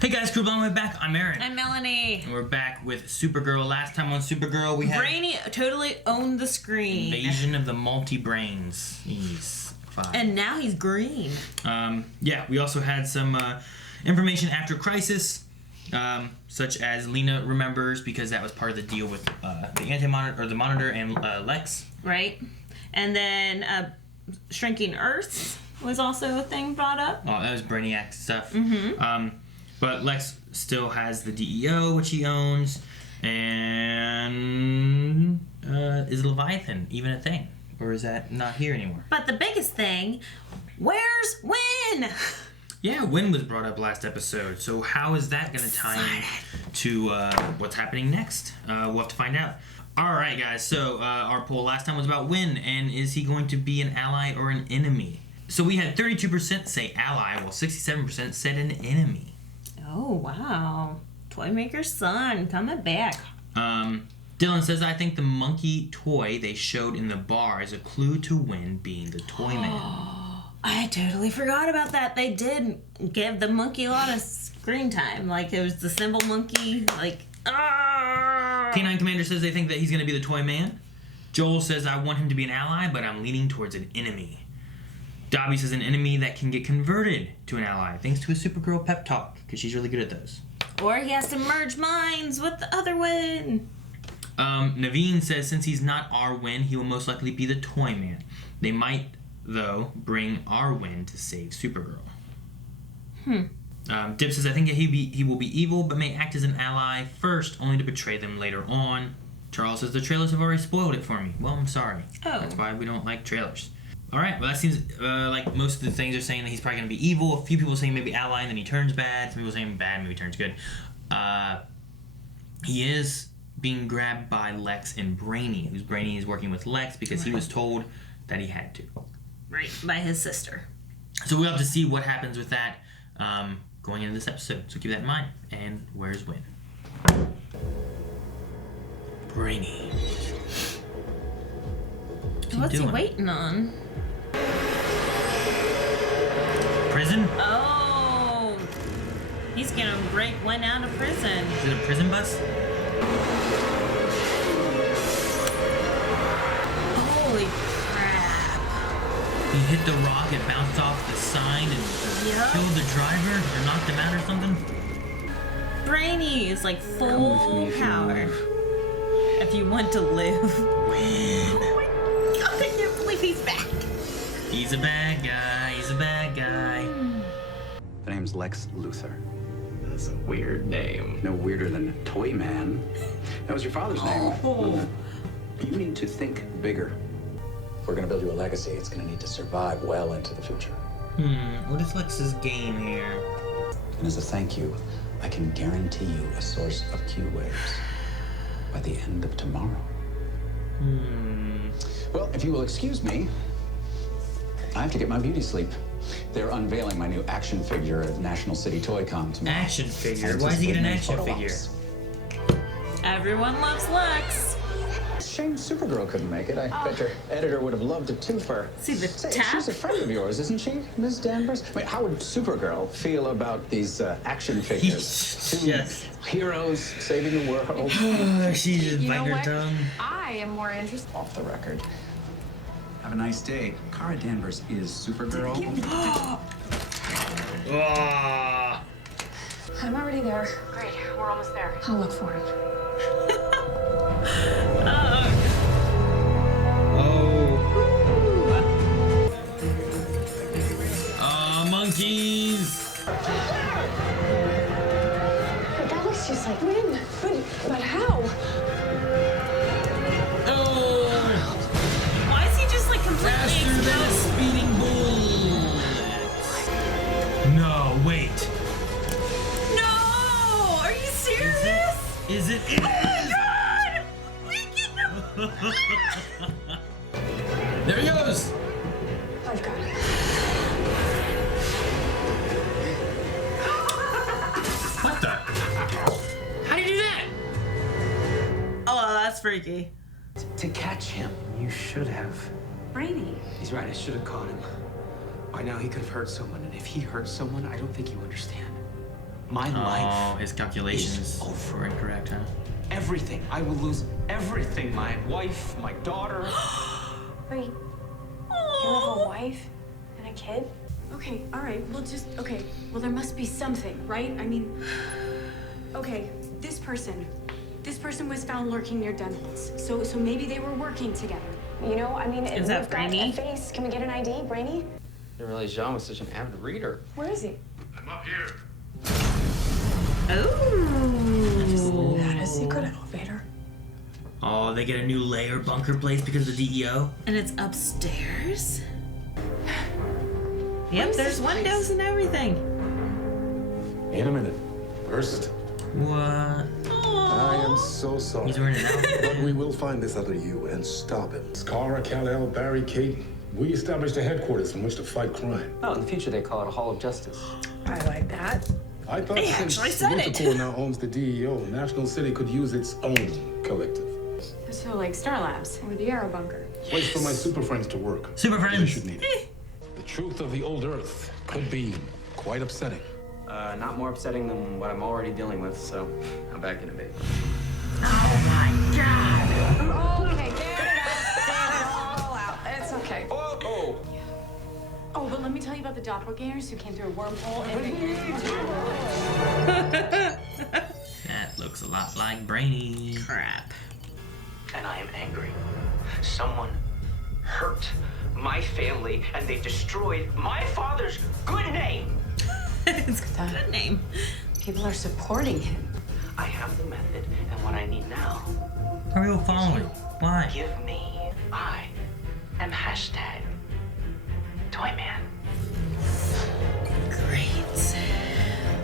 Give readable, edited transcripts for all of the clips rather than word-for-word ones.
Hey guys, crew, welcome back. I'm Aaron. I'm Melanie. And we're back with Supergirl. Last time on Supergirl, we had Brainy totally owned the screen. Invasion of the Multi-Brains. He's fine. And now he's green. Yeah, we also had some information after Crisis, such as Lena remembers because that was part of the deal with the Anti-Monitor, or the Monitor and Lex. Right. And then Shrinking Earth was also a thing brought up. Oh, that was Brainiac stuff. Mm-hmm. But Lex still has the DEO, which he owns, and is Leviathan even a thing? Or is that not here anymore? But the biggest thing, where's Win? Yeah, Win was brought up last episode, so how is that going to tie in to what's happening next? We'll have to find out. Alright guys, so our poll last time was about Win, and is he going to be an ally or an enemy? So we had 32% say ally, while 67% said an enemy. Oh, wow. Toymaker's son coming back. Dylan says, I think the monkey toy they showed in the bar is a clue to Win being the toy man. I totally forgot about that. They did give the monkey a lot of screen time. Like, it was the symbol monkey. Like, K9 Commander says they think that he's going to be the toy man. Joel says, I want him to be an ally, but I'm leaning towards an enemy. Dobby says an enemy that can get converted to an ally, thanks to a Supergirl pep talk, because she's really good at those. Or he has to merge minds with the other Win. Naveen says since he's not our Win, he will most likely be the toy man. They might, though, bring our Win to save Supergirl. Dip says I think he will be evil, but may act as an ally first, only to betray them later on. Charles says the trailers have already spoiled it for me. Well, I'm sorry. Oh. That's why we don't like trailers. Alright, well that seems like most of the things are saying that he's probably going to be evil. A few people saying maybe ally and then he turns bad. Some people saying bad, maybe turns good. He is being grabbed by Lex and Brainy. Who's Brainy is working with Lex because he was told that he had to. Right, by his sister. So we'll have to see what happens with that going into this episode. So keep that in mind. And where's Win? Brainy. What's he waiting on? Prison? Oh, he's gonna break Win out of prison. Is it a prison bus? Holy crap. He hit the rock, it bounced off the sign and killed the driver or knocked him out or something? Brainy is like full power. If you want to live. Win. Oh my god, I can't believe he's back. He's a bad guy, he's a bad guy. The name's Lex Luthor. That's a weird name. No weirder than Toy Man. That was your father's name. Oh. You need to think bigger. If we're gonna build you a legacy, it's gonna need to survive well into the future. What is Lex's game here? And as a thank you, I can guarantee you a source of Q waves by the end of tomorrow. Well, if you will excuse me, I have to get my beauty sleep. They're unveiling my new action figure at National City Toy Con tomorrow. Action figure? Why does he get an action figure? Everyone loves Lex. Shame Supergirl couldn't make it. I bet your editor would have loved a twofer. See the Say, tap? she's a friend of yours, isn't she, Ms. Danvers? Wait, how would Supergirl feel about these action figures? Two Yes. heroes saving the world. She just You know bite her what? tongue. I am more interested. Off the record. Have a nice day. Kara Danvers is Supergirl. Ah. I'm already there. Great, we're almost there. I'll look for him. Monkeys! But that looks just like Win. But how? Oh! Why is he just like completely Faster than a exposed? speeding bullet! No, wait. No! Are you serious? Is it? Oh my god! We can There he goes! I've got it. What the? How do you do that? Oh, that's freaky. To catch him, you should have. Brainy. He's right, I should have caught him. By now he could have hurt someone, and if he hurt someone, I don't think you understand. My life. His calculations is over. were incorrect, huh? Everything. I will lose everything. My wife, my daughter. Wait, you have a wife and a kid? Okay, all right. Okay. Well, there must be something, right? I mean, okay, this person was found lurking near Dunholt's. So maybe they were working together. You know, I mean, Is that we've got Brainy? a face. Can we get an ID, Brainy? Didn't realize John was such an avid reader. Where is he? I'm up here. Oh. That is secret elevator. Oh, they get a new layer bunker place because of the DEO. And it's upstairs? Yep, there's windows and everything. In a minute. First, What? I am so sorry. He's wearing an outfit. But we will find this other you and stop him. Scar, Kal-El, Barry, Kate, we established a headquarters from which to fight crime. Oh, in the future they call it a Hall of Justice. I like that. I thought They since actually said it. Interpol now owns the DEO, National City could use its own collective. So like Star Labs. Or the Arrow Bunker. Place for my super friends to work. Super They friends. should need it. The truth of the old Earth could be quite upsetting. Not more upsetting than what I'm already dealing with, so I'm back in a bit. Okay, get it all out. It's okay. Oh, but let me tell you about the doppelgangers who came through a wormhole and That looks a lot like Brainy. Crap. And I am angry. Someone hurt my family and they destroyed my father's good name. It's a good name. people are supporting him. I have the method and what I need now. Are we all following? Why? Give me. I am hashtag Toyman. Great.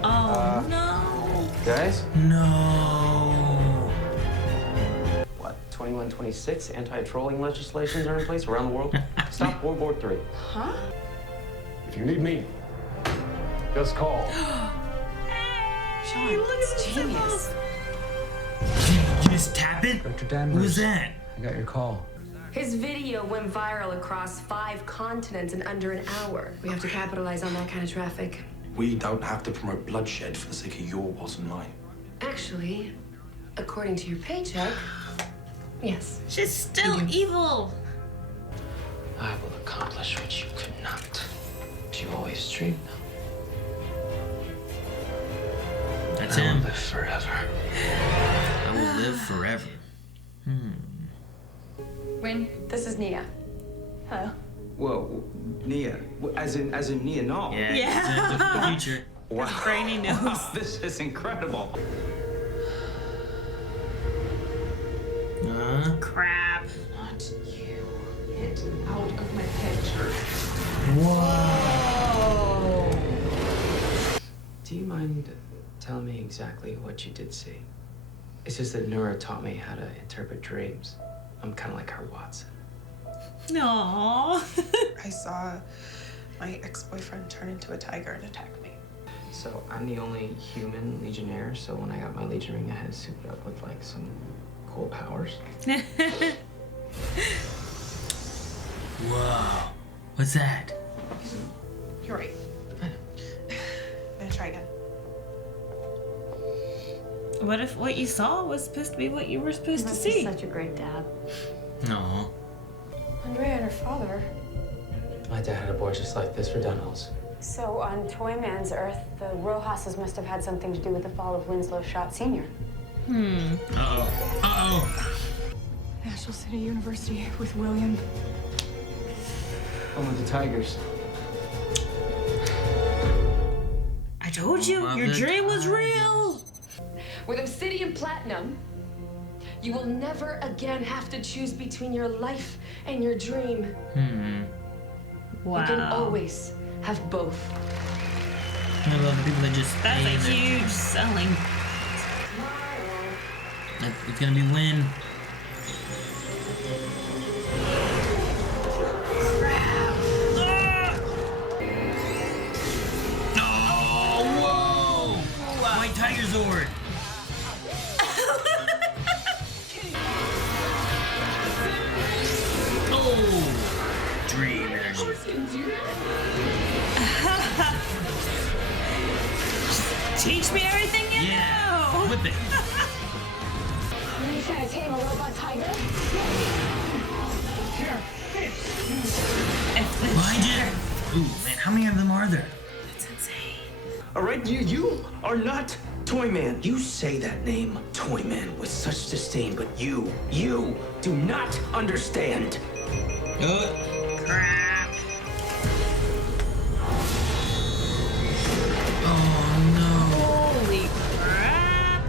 Oh no. Guys? No. What, 2126 anti-trolling legislations are in place around the world? Stop World War III. If you need me, just call. Sean, Look at it's the genius. symbols. You just tap it? Dr. Who Danvers, was that? I got your call. His video went viral across 5 continents in under an hour. We have to capitalize on that kind of traffic. We don't have to promote bloodshed for the sake of your bottom line. Actually, according to your paycheck, yes. She's still evil. I will accomplish what you could not. But you always dreamed of. That's I will him. live forever. I will live forever. Rin, this is Nia. Hello. Whoa, Nia. As in Nia Nall. Yeah. Yeah. It's the future. Wow. Brainy knows. Wow, this is incredible. Crap. Not you. Get out of my picture. Whoa. Do you mind telling me exactly what you did see? It's just that Nora taught me how to interpret dreams. I'm kind of like her Watson. No. I saw my ex-boyfriend turn into a tiger and attack me. So I'm the only human legionnaire, so when I got my legion ring, I had to suit it up with like some cool powers. Whoa. What's that? You're right. I'm gonna try again. What if what you saw was supposed to be what you were supposed to see? Such a great dad. No. Andrea and her father. My dad had a boy just like this for Dunholt's. So on Toyman's Earth, the Rojas's must have had something to do with the fall of Winslow Schott Sr. Uh-oh. Uh-oh. National City University with William. I'm with the Tigers. I told you, Love your it. dream was real. With Obsidian Platinum, you will never again have to choose between your life and your dream. Wow. You can always have both. I love the people that just That's stay a in there. huge selling. It's gonna be win. Oh, whoa! White Tiger Zord. Oh! Dream energy. Teach me everything you know. Whip it. You trying to tame a robot tiger? Here, Behind you. Ooh, man, how many of them are there? That's insane. All right, you are not Toyman. You say that name, Toyman, with such disdain, but you do not understand. Crap. Oh no. Holy crap.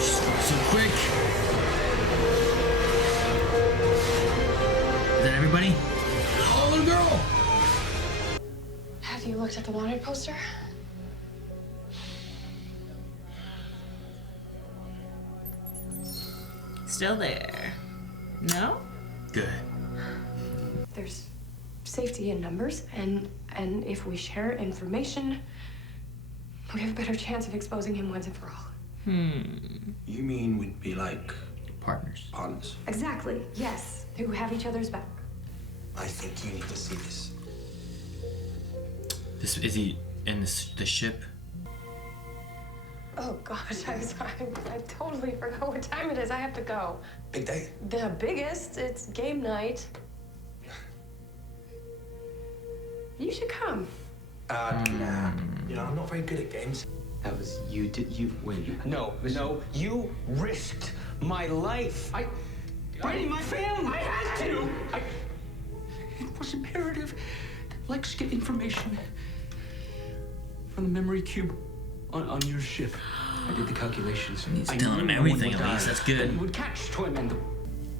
She's going so quick. Is that everybody? Oh, little girl. Have you looked at the wanted poster? Still there. No? Good. There's safety in numbers, and if we share information, we have a better chance of exposing him once and for all. You mean we'd be like Partners. partners? Exactly, yes. Who have each other's back. I think you need to see this. This is he in the ship? Oh gosh, I'm sorry. I totally forgot what time it is. I have to go. Big day? The biggest, it's game night. You should come. Nah. You know, I'm not very good at games. That was you. Wait. No, you risked my life. My family. I had to. It was imperative that Lex get information from the memory cube on your ship. I did the calculations. He's I telling knew him no one everything would at least. die. That's good. You would catch Toyman.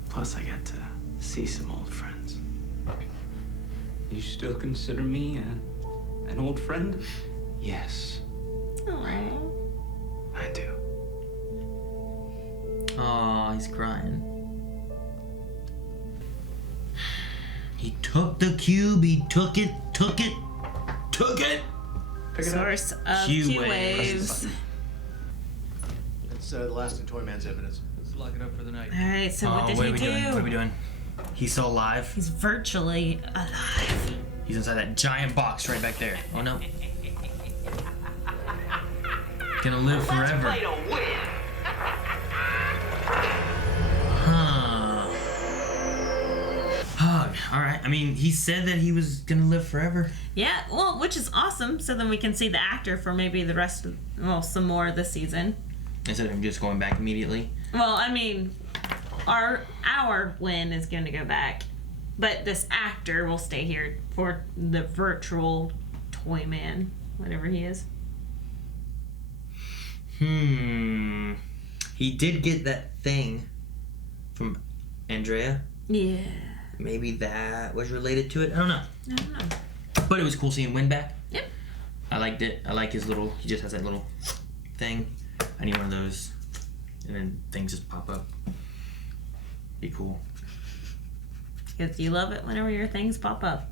Plus, I got to see some old friends. You still consider me an old friend? Yes, Aww. I do. Oh, he's crying. He took the cube. He took it. Took it. Source of Q Q waves. waves. That's the last of Toyman's evidence. Let's lock it up for the night. All right, so what did what he are we do? doing? What are we doing? He's still alive. He's virtually alive. He's inside that giant box right back there. Oh no. Gonna live forever. Play to win. Huh. All right. I mean, he said that he was gonna live forever. Yeah, well, which is awesome. So then we can see the actor for maybe the rest of, well, some more of the season. Instead of him just going back immediately. Well, I mean, our Win is going to go back, but this actor will stay here for the virtual Toyman, whatever he is. He did get that thing from Andrea. Yeah. Maybe that was related to it. I don't know. I don't know. But it was cool seeing Win back. Yep. I liked it. I like his little. He just has that little thing. I need one of those, and then things just pop up. Be cool. Because you love it whenever your things pop up.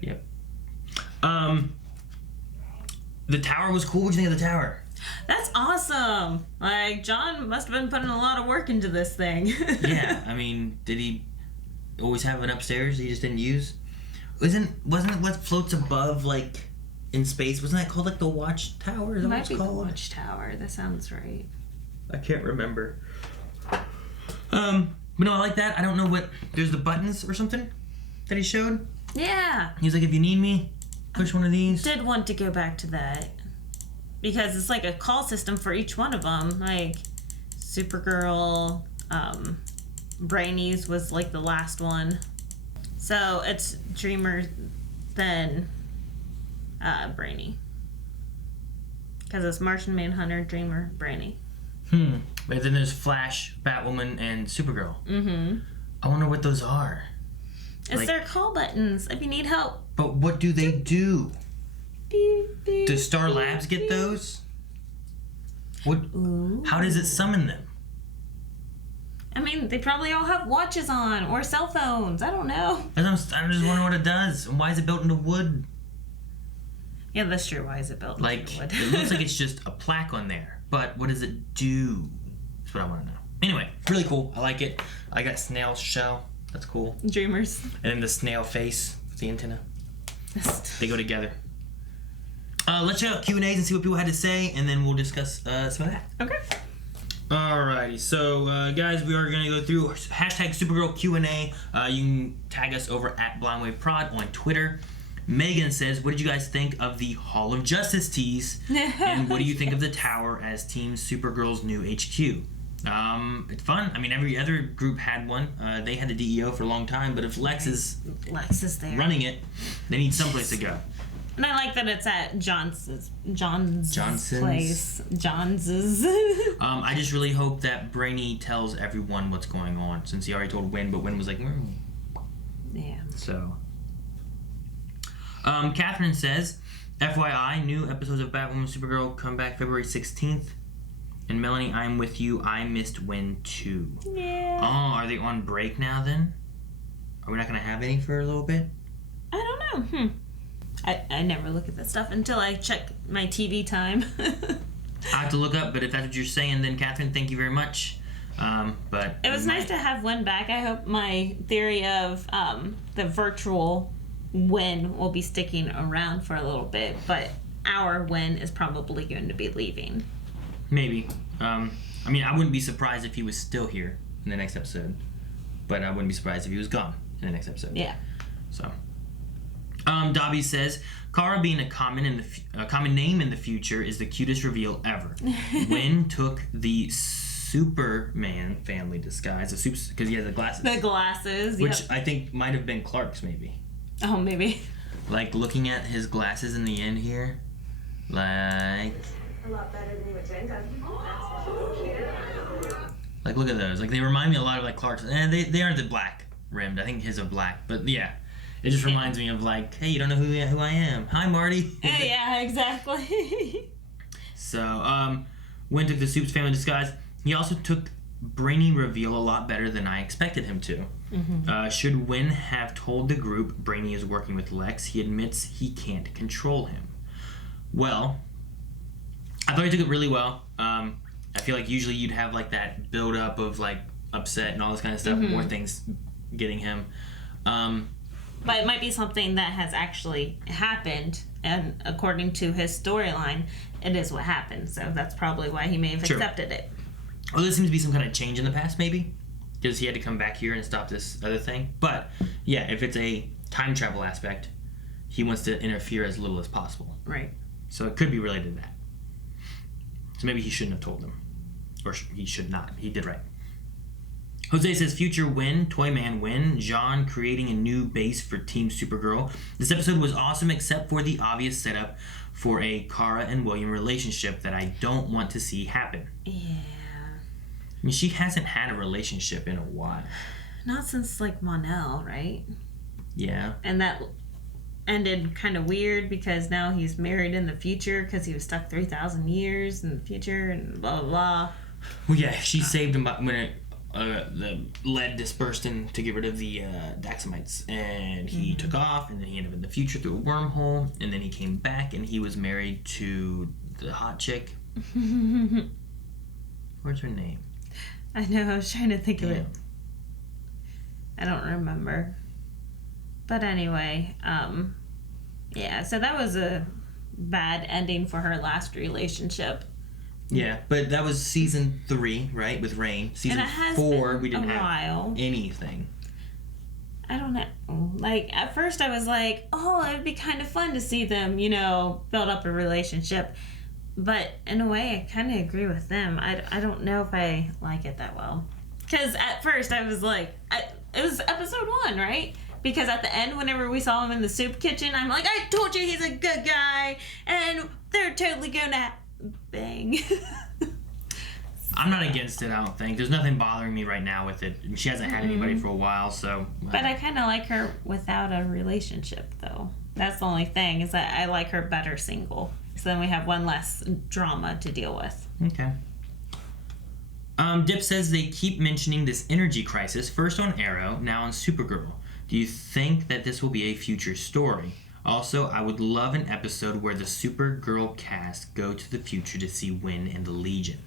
Yep. The tower was cool. What'd you think of the tower? That's awesome. Like, John must have been putting a lot of work into this thing. Yeah. I mean, did he always have an upstairs he just didn't use? Wasn't it what floats above, like, in space? Wasn't that called, like, the watchtower? Is that what Might it's be the called? watchtower. That sounds right. I can't remember. But no, I like that. I don't know what... There's the buttons or something that he showed. Yeah. He's like, if you need me, push one of these. Did want to go back to that. Because it's like a call system for each one of them. Like, Supergirl, Brainy's was like the last one. So it's Dreamer, then Brainy. Because it's Martian Manhunter, Dreamer, Brainy. But then there's Flash, Batwoman, and Supergirl. Mm-hmm. I wonder what those are. It's Like- their call buttons if you need help. But what do they do? Beep, beep, Does Star Labs get beep. those? What? Ooh. How does it summon them? I mean, they probably all have watches on or cell phones. I don't know. I'm just wondering what it does. And why is it built into wood? Yeah, that's true. Why is it built Like, into wood? it looks like it's just a plaque on there. But what does it do? That's what I want to know. Anyway, really cool. I like it. I got snail shell. That's cool. Dreamers. And then the snail face with the antenna. They go together. Let's check out Q&As and see what people had to say, and then we'll discuss some of that. Okay. Alrighty, so guys, we are going to go through hashtag Supergirl Q&A. You can tag us over at BlindWaveProd on Twitter. Megan says, what did you guys think of the Hall of Justice tease? And what do you think of the Tower as Team Supergirl's new HQ? It's fun. I mean, every other group had one. They had the DEO for a long time, but if Lex is there running it, they need someplace to go. And I like that it's at Johnson's place. Johns's. I just really hope that Brainy tells everyone what's going on, since he already told Wynn, but Wynn was like, Yeah. So. Catherine says, FYI, new episodes of Batwoman Supergirl come back February 16th. And Melanie, I'm with you. I missed Wynn too. Yeah. Oh, are they on break now then? Are we not going to have any for a little bit? I don't know. I never look at that stuff until I check my TV time. I have to look up, but if that's what you're saying, then Catherine, thank you very much. But it was nice to have Wynn back. I hope my theory of the virtual Wynn will be sticking around for a little bit, but our Wynn is probably going to be leaving. Maybe. I mean, I wouldn't be surprised if he was still here in the next episode, but I wouldn't be surprised if he was gone in the next episode. Yeah. So. Dobby says, Kara being a common name in the future is the cutest reveal ever. Wynn took the Superman family disguise, because he has the glasses. The glasses, which I think might have been Clark's, maybe. Oh, maybe. Like, looking at his glasses in the end here, like... A lot better than you would think. Like, look at those. Like, they remind me a lot of, like, Clark's. They aren't the black rimmed. I think his are black. But, yeah. It just reminds me of, like, hey, you don't know who I am. Hi, Marty. Yeah, exactly. So, Wynn took the Supes family disguise. He also took Brainy reveal a lot better than I expected him to. Mm-hmm. Should Wynn have told the group Brainy is working with Lex, he admits he can't control him. Well, I thought he took it really well. I feel like usually you'd have like that build up of like upset and all this kind of stuff, more things getting him. But it might be something that has actually happened, and according to his storyline, it is what happened. So that's probably why he may have accepted it. Well, there seems to be some kind of change in the past, maybe, because he had to come back here and stop this other thing. But yeah, if it's a time travel aspect, he wants to interfere as little as possible. Right. So it could be related to that. So maybe he shouldn't have told them. Or he should not. He did right. Jose says, future Wynn, Toyman Wynn, Jean creating a new base for Team Supergirl. This episode was awesome except for the obvious setup for a Kara and William relationship that I don't want to see happen. Yeah. I mean, she hasn't had a relationship in a while. Not since, like, Mon-El, right? Yeah. And that ended kind of weird because now he's married in the future because he was stuck 3,000 years in the future and blah, blah, blah. Well, yeah, she saved him when the lead dispersed in to get rid of the Daxamites. And he took off, and then he ended up in the future through a wormhole. And then he came back, and he was married to the hot chick. What's her name? I know, I was trying to think of it. I don't remember. But anyway, yeah, so that was a bad ending for her last relationship. Yeah, but that was season 3, right, with Rain. Season 4, we didn't have anything. I don't know. Like, at first I was like, oh, it'd be kind of fun to see them, you know, build up a relationship. But in a way, I kind of agree with them. I don't know if I like it that well. Because at first I was like, it was episode 1, right? Because at the end, whenever we saw him in the soup kitchen, I'm like, I told you he's a good guy, and they're totally gonna bang. I'm not against it, I don't think. There's nothing bothering me right now with it. She hasn't had anybody for a while, so... But I kind of like her without a relationship, though. That's the only thing, is that I like her better single. So then we have one less drama to deal with. Okay. Dip says they keep mentioning this energy crisis, first on Arrow, now on Supergirl. Do you think that this will be a future story? Also, I would love an episode where the Supergirl cast go to the future to see Wynn and the Legion.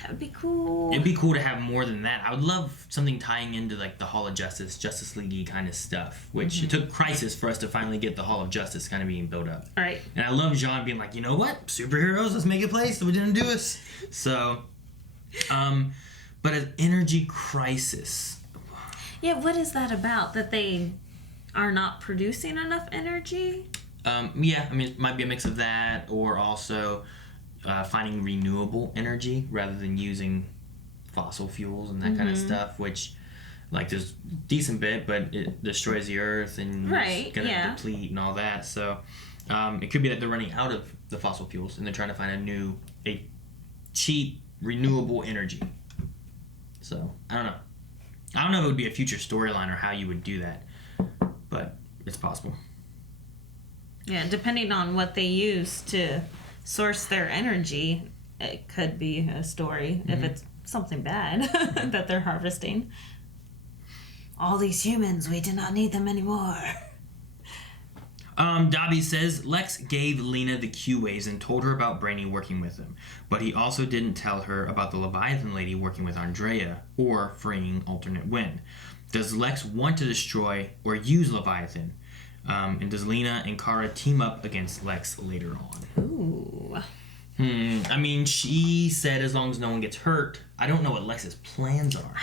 That would be cool. It'd be cool to have more than that. I would love something tying into like the Hall of Justice, Justice League kind of stuff. Which it took Crisis for us to finally get the Hall of Justice kind of being built up. All right. And I love Jean being like, you know what, superheroes, let's make a place so we didn't do this. So, but an energy crisis. Yeah, what is that about? That they are not producing enough energy? Yeah, I mean, it might be a mix of that, or also finding renewable energy rather than using fossil fuels and that kind of stuff, which, like, there's a decent bit, but it destroys the earth and it's going to deplete and all that. So it could be that they're running out of the fossil fuels and they're trying to find a cheap, renewable energy. So, I don't know. I don't know if it would be a future storyline or how you would do that, but it's possible. Yeah, depending on what they use to source their energy, it could be a story if it's something bad that they're harvesting. All these humans, we do not need them anymore. Dobby says, Lex gave Lena the Q-Waves and told her about Brainy working with him, but he also didn't tell her about the Leviathan lady working with Andrea or freeing Alternate Win. Does Lex want to destroy or use Leviathan? And does Lena and Kara team up against Lex later on? Ooh. I mean, she said as long as no one gets hurt. I don't know what Lex's plans are.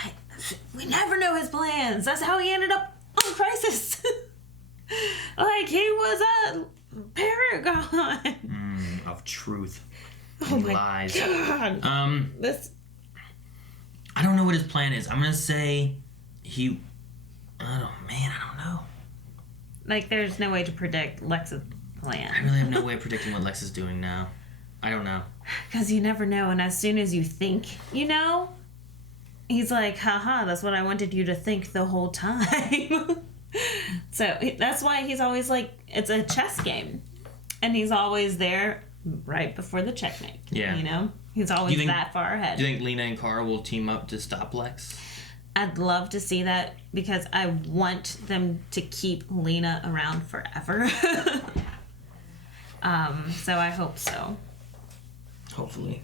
We never know his plans. That's how he ended up on Crisis. Like, he was a paragon. Of truth Oh and my lies. God. I don't know what his plan is. I'm going to say I don't know. Like, there's no way to predict Lex's plan. I really have no way of predicting what Lex is doing now. I don't know. Because you never know, and as soon as you think you know, he's like, haha, that's what I wanted you to think the whole time. So that's why he's always like, it's a chess game. And he's always there right before the checkmate. Yeah. You know? He's always that far ahead. Do you think Lena and Kara will team up to stop Lex? I'd love to see that because I want them to keep Lena around forever. So I hope so. Hopefully.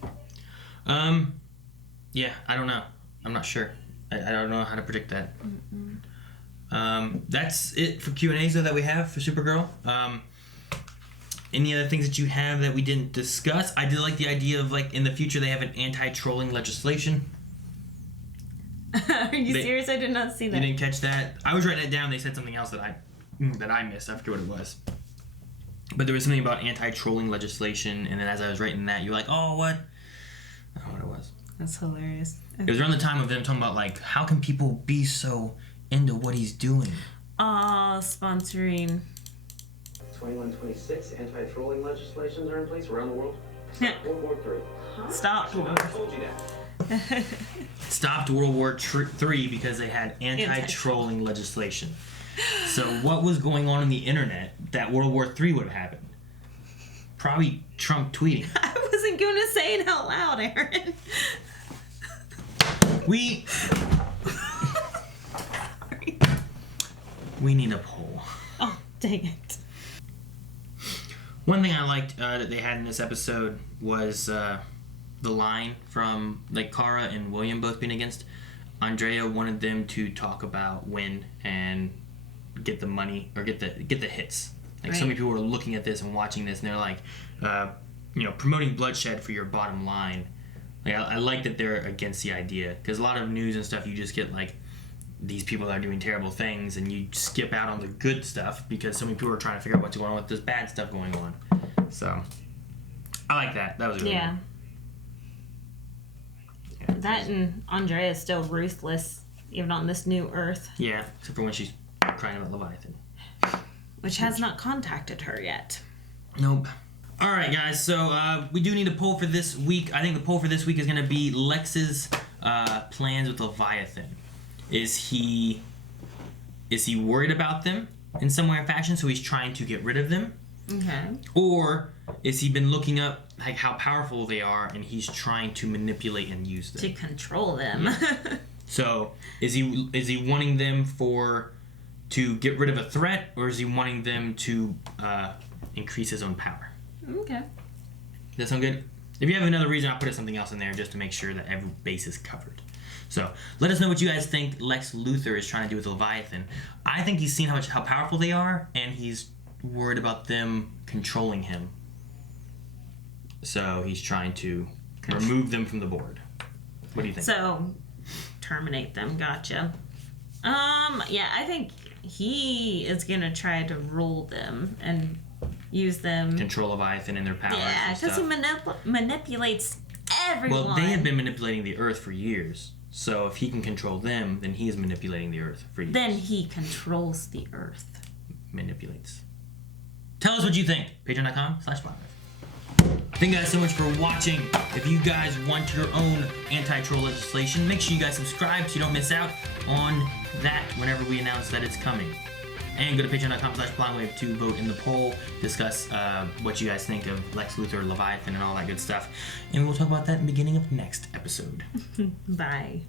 Yeah, I don't know. I'm not sure. I don't know how to predict that. That's it for Q&As that we have for Supergirl. Any other things that you have that we didn't discuss? I did like the idea of, like, in the future they have an anti-trolling legislation. Are you serious? I did not see that. You didn't catch that? I was writing it down. They said something else that I missed. I forget what it was. But there was something about anti-trolling legislation, and then as I was writing that, you were like, oh, what? I don't know what it was. That's hilarious. It was around the time of them talking about, like, how can people be so into what he's doing? Sponsoring. 2126 anti-trolling legislations are in place around the world. World War III. Stop. I told you that. Stopped World War III because they had anti-trolling legislation. So what was going on the internet that World War III would have happened? Probably Trump tweeting. I wasn't going to say it out loud, Aaron. We need a poll. Oh, dang it. One thing I liked that they had in this episode was the line from, like, Kara and William both being against. Andrea wanted them to talk about Win and get the money or get the hits. Like, so many people were looking at this and watching this, and they're like, promoting bloodshed for your bottom line. Like, I like that they're against the idea, because a lot of news and stuff, you just get, like, these people that are doing terrible things, and you skip out on the good stuff because so many people are trying to figure out what's going on with this bad stuff going on. So I like that. That was really good. Yeah. That and Andrea is still ruthless, even on this new Earth. Yeah, except for when she's crying about Leviathan. Which has not contacted her yet. Nope. Alright, guys, so we do need a poll for this week. I think the poll for this week is going to be Lex's plans with Leviathan. Is he worried about them in some way or fashion, so he's trying to get rid of them? Okay. Or is he been looking up, like, how powerful they are, and he's trying to manipulate and use them? To control them. Yeah. So is he wanting them to get rid of a threat, or is he wanting them to increase his own power? Okay. Does that sound good? If you have another reason, I'll put something else in there just to make sure that every base is covered. So let us know what you guys think Lex Luthor is trying to do with Leviathan. I think he's seen how powerful they are, and he's worried about them controlling him. So he's trying to remove them from the board. What do you think? So terminate them. Gotcha. Yeah, I think he is gonna try to rule them and use them. Control Leviathan and their powers. Yeah, because he manipulates everyone. Well, they have been manipulating the Earth for years. So if he can control them, then he is manipulating the Earth for years. Then he controls the Earth. Manipulates. Tell us what you think. Patreon.com/Spotlight. Thank you guys so much for watching. If you guys want your own anti-troll legislation, make sure you guys subscribe so you don't miss out on that whenever we announce that it's coming. And go to patreon.com/Blindwave to vote in the poll, discuss what you guys think of Lex Luthor, Leviathan, and all that good stuff. And we'll talk about that in the beginning of next episode. Bye.